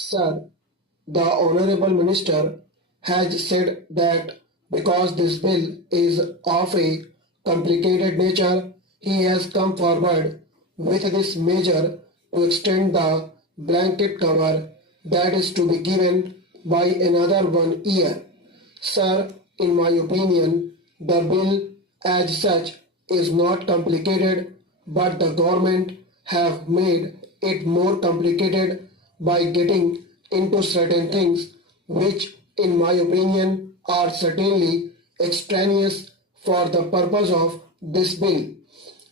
Sir, the Honorable Minister has said that because this bill is of a complicated nature, he has come forward with this measure to extend the blanket cover that is to be given by another 1 year. Sir, in my opinion, the bill as such is not complicated, but the government have made it more complicated by getting into certain things which, in my opinion, are certainly extraneous for the purpose of this bill.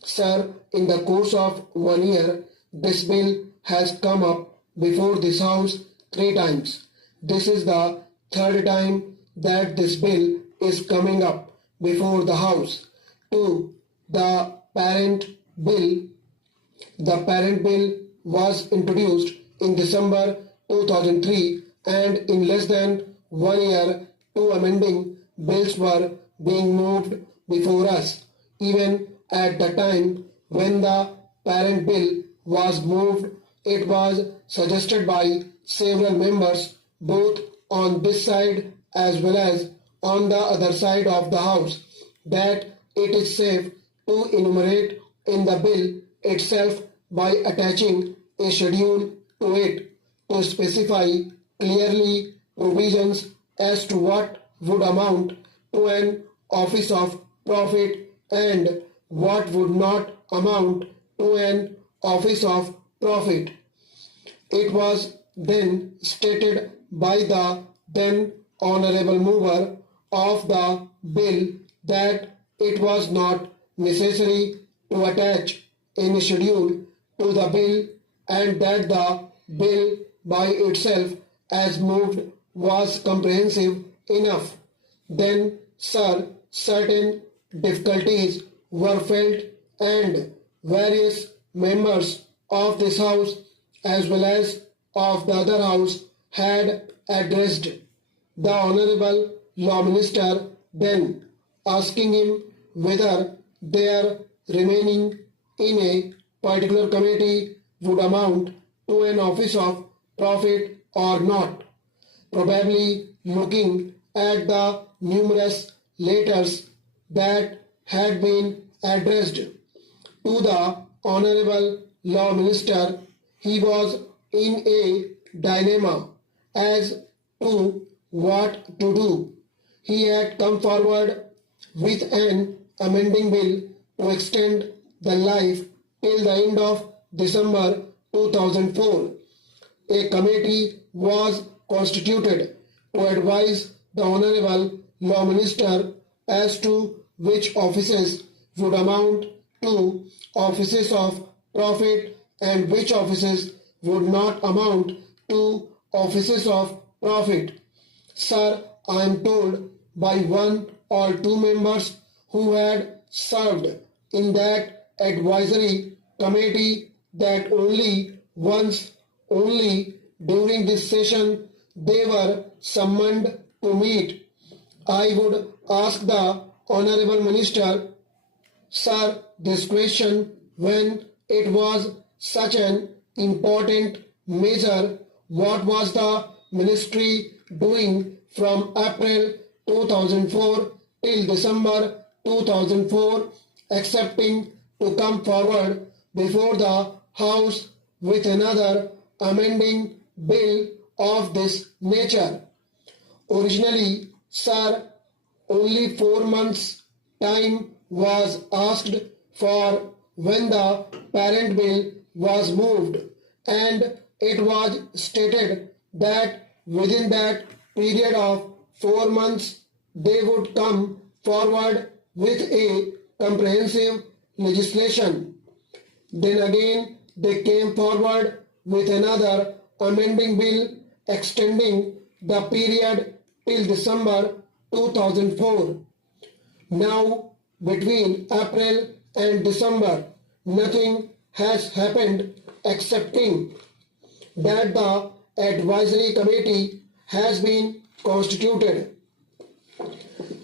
Sir, in the course of 1 year, this bill has come up before this House 3 times. This is the third time that this bill is coming up before the House. 2. Parent Bill. The Parent Bill was introduced in December 2003, and in less than 1 year, two amending bills were being moved before us. Even at the time when the Parent Bill was moved, it was suggested by several members both on this side as well as on the other side of the House that it is safe to enumerate in the bill itself by attaching a schedule to it to specify clearly provisions as to what would amount to an office of profit and what would not amount to an office of profit. It was then stated by the then honorable mover of the bill that it was not necessary to attach any schedule to the bill and that the bill by itself as moved was comprehensive enough. Then, sir, certain difficulties were felt and various members of this House as well as of the other House had addressed the Honorable Law Minister then, asking him whether their remaining in a particular committee would amount to an office of profit or not. Probably looking at the numerous letters that had been addressed to the Honorable Law Minister, he was in a dilemma as to what to do. He had come forward with an amending bill to extend the life till the end of December 2004. A committee was constituted to advise the Honorable Law Minister as to which offices would amount to offices of profit and which offices would not amount to offices of profit. Sir, I am told by one or two members who had served in that advisory committee that only during this session they were summoned to meet. I would ask the Honorable Minister, sir, this question: when it was such an important measure, what was the ministry doing from April 2004 till December 2004, accepting to come forward before the House with another amending bill of this nature? Originally, sir, only 4 months' time was asked for when the parent bill was moved, and it was stated that within that period of 4 months they would come forward with a comprehensive legislation. Then again they came forward with another amending bill extending the period till December 2004. Now, between April and December, nothing has happened excepting that the advisory committee has been constituted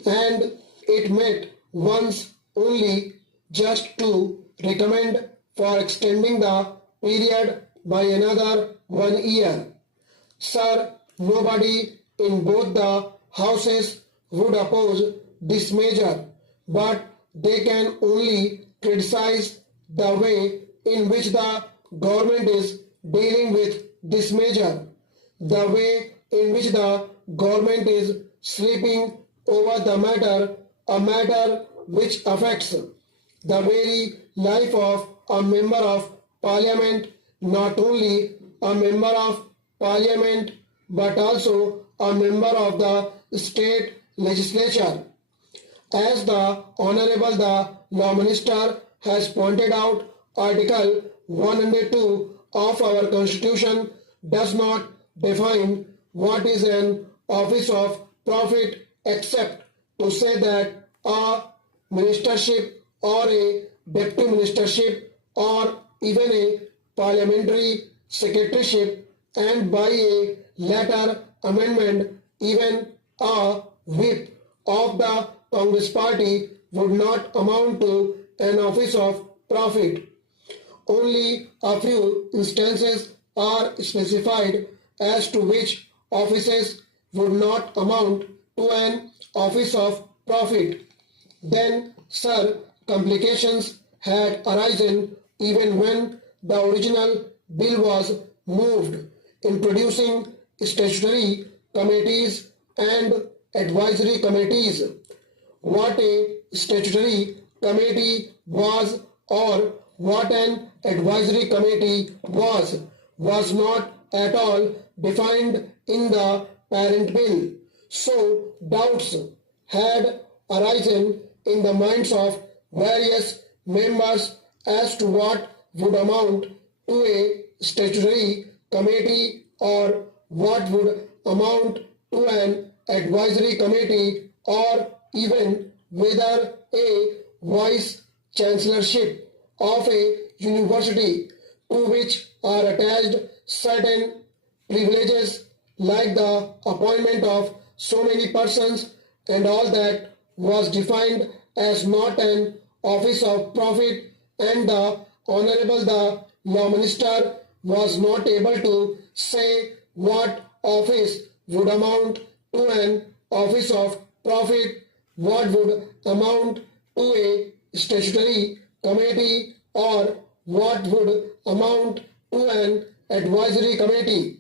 and it met once only just to recommend for extending the period by another 1 year. Sir, nobody in both the houses would oppose this measure, but they can only criticize the way in which the government is dealing with this measure, the way in which the government is sleeping over the matter, a matter which affects the very life of a member of parliament, not only a member of parliament but also a member of the state legislature. As the Honorable the Law Minister has pointed out, Article 102 of our Constitution does not define what is an office of profit except to say that a ministership or a deputy ministership or even a parliamentary secretaryship, and by a later amendment even a whip of the Congress party would not amount to an office of profit. Only a few instances are specified as to which offices would not amount to an office of profit. Then, sir, complications had arisen even when the original bill was moved, introducing statutory committees and advisory committees. What a statutory committee was or what an advisory committee was not at all defined in the parent bill. So doubts had arisen in the minds of various members as to what would amount to a statutory committee or what would amount to an advisory committee, or even whether a vice chancellorship of a university to which are attached certain privileges like the appointment of so many persons and all that was defined as not an office of profit, and the Honorable the Law Minister was not able to say what office would amount to an office of profit, what would amount to a statutory committee, or what would amount to an advisory committee.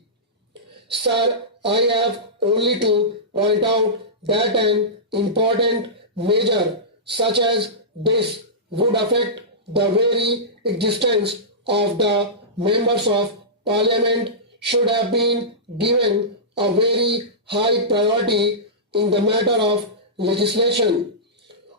Sir, I have only to point out that an important measure such as this would affect the very existence of the members of parliament should have been given a very high priority in the matter of legislation.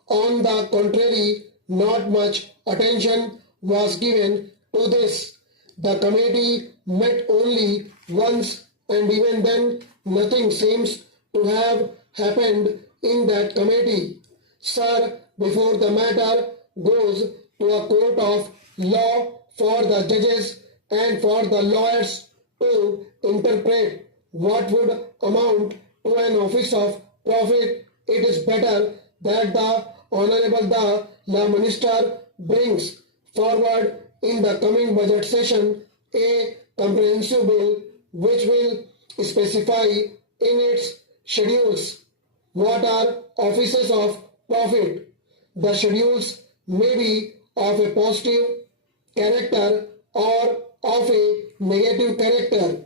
On the contrary, not much attention was given to this. The committee met only once, and even then nothing seems to have happened in that committee. Sir, before the matter goes to a court of law for the judges and for the lawyers to interpret what would amount to an office of profit, it is better that the Honorable the Law Minister brings forward in the coming budget session a comprehensive bill which will specify in its schedules what are offices of profit. The schedules may be of a positive character or of a negative character.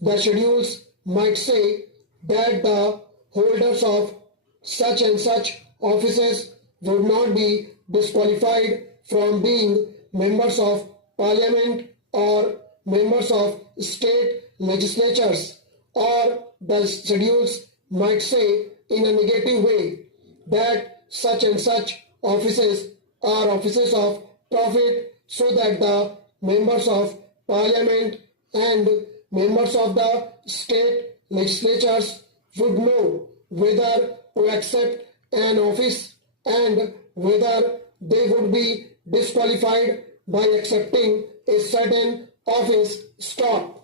The schedules might say that the holders of such and such offices would not be disqualified from being members of parliament or members of state legislatures, or the schedules might say in a negative way that such and such offices are offices of profit, so that the members of parliament and members of the state legislatures would know whether to accept an office and whether they would be disqualified by accepting a certain office. Stop.